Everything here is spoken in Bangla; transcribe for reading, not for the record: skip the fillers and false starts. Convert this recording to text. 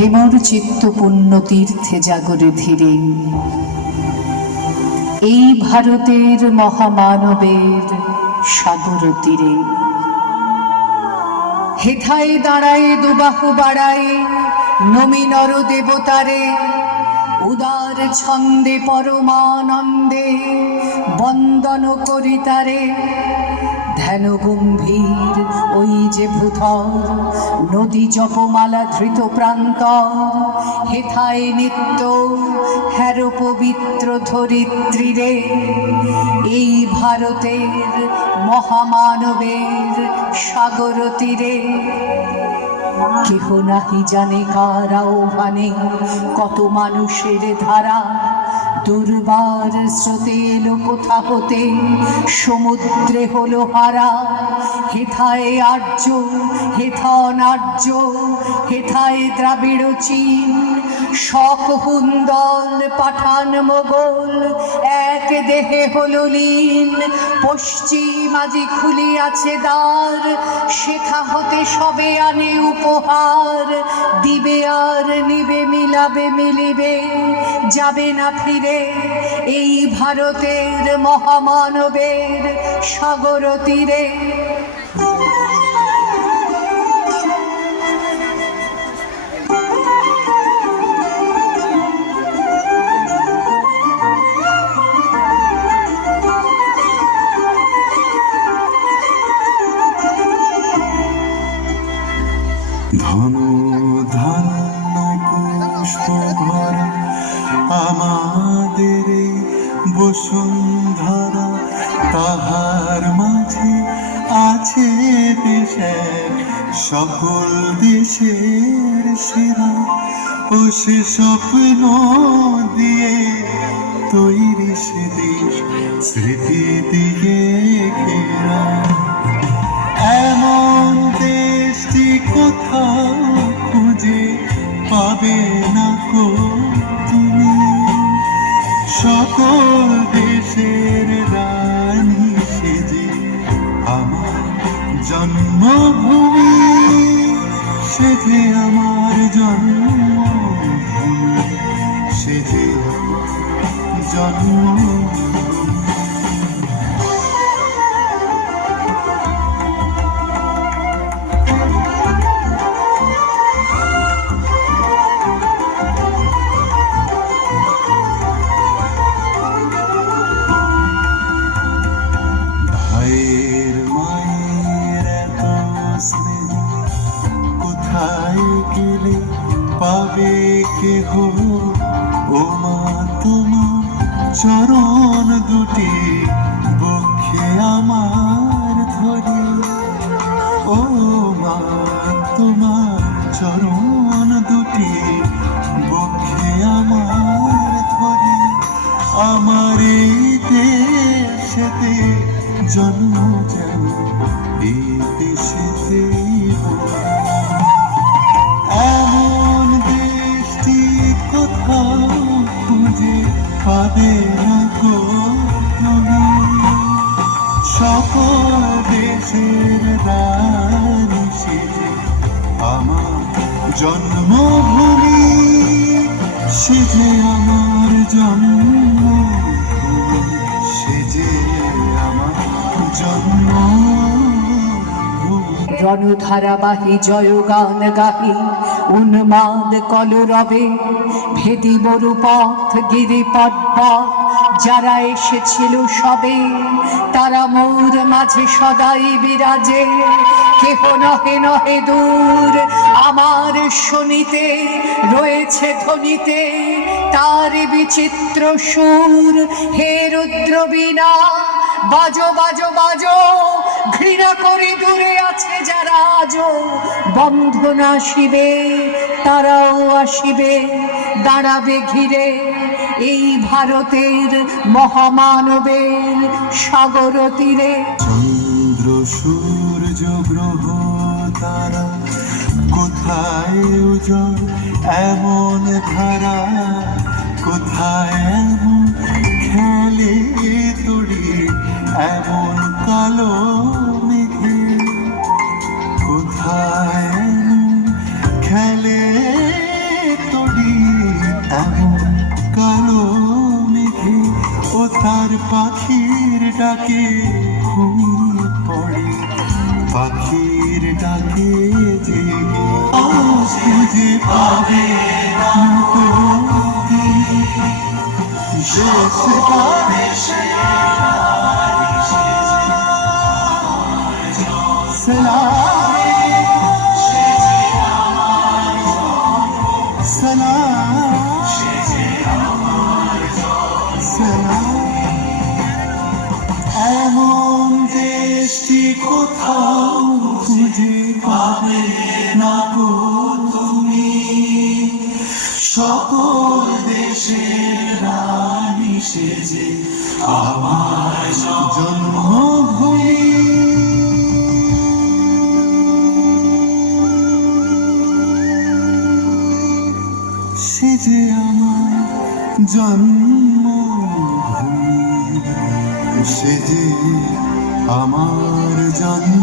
হেমর চিত্ত পুণ্য তীর্থে জাগরে ধীরে, এই ভারতের মহামানবের সাগর তীরে। হেথায় দাঁড়ায় দুবাহু বাড়ায় নমি নর দেবতারে, উদার ছন্দে পরমানন্দে বন্দন করি তারে। ধ্যান গম্ভীর ওই যে ভূধর, নদী জপমালা ধৃত প্রান্তর। হেথায় নিত্য হ্যার পবিত্র ধরিত্রীরে, এই ভারতের মহামানবের সাগর তীরে। কেহ নাহি জানে কার আহ্বানে কত মানুষের ধারা, দুর্বার স্রোতে এলো কোথা হতে সমুদ্রে হলো হারা। হেথায় আর্য, হেথা অনার্য, হেথায় দ্রাবিড় চীন, শক হুন্দল পাঠান মোগল এক দেহে হলো লীন। পশ্চিম আজি খুলিয়াছে দ্বার, সেথা হতে সবে আনে উপহার। দিবে আর নিবে, মিলাবে মিলিবে, যাবে না ফিরে, এই ভারতের মহামানবের সাগর তীরে। ধন ধান্য পুষ্প ভরা আমাদের বসুন্ধরা, তাহার মাঝে আছে দেশের সকল দেশের সেরা। ও সে স্বপ্ন দিয়ে তৈরি সে দেশ স্মৃতি দিয়ে ঘেরা। এমন দেশটি কোথাও খুঁজে পাবে না কো তুমি, সকল দেশের রানী সেজে আমার জন্মভূমি। সেজে আমার জন্মভূমি, সেজে আমার জন্মভূমি। পাবে কেহ ও মা তোমার চরণ দুটি বক্ষে আমার ধরি। ও মা তোমার চরণ দুটি বক্ষে আমার ধরি। আমার এই দেশেতে জন্ম যেন এই দেশেতেই খুঁজে পাবে না গো তুমি, সকল দেশের রানী সেজে আমার জন্মভূমি। সেজে আমার জন্মভূমি, সেজে আমার জন্মভূমি। রণধারাবাহী জয়গান গাহি উন্মাদ কলরবে, ভেদি মরুপথ গিরি পর্বত যারা এসেছিল সবে, তারা মোর মাঝে সদাই বিরাজে। কেহ নহে নহে দূর আমার শুনিতে, রয়েছে ধ্বনিতে তার বিচিত্র সুর। হে রুদ্র বীণা বাজো বাজো বাজো, ঘৃণা করে দূরে আছে যারা আজো। বন্ধন আসিবে তারাও আসিবে, দাঁড়াবে ঘিরে এই ভারতের মহামানবের সাগর তীরে। চন্দ্র সূর্য গ্রহ তারা কোথায় উজ্জ্বল এমন ধারা, কোথায় এমন খেলে তড়ি এমন কালো মেঘে। কোথায় খেলে তার পাখির ডাকে ঘুমিয়ে পড়ে, পাখির ডাকে জেগে খুঁজে পাবে না তো তুমি। শেষ গানে এমন দেশটি কোথাও খুঁজে পাবে না গো তুমি। সকল দেশের রানী সেজে আমার জন্মভূমি। সে যে আমার জন্মভূমি, সে যে আমার জন্ম।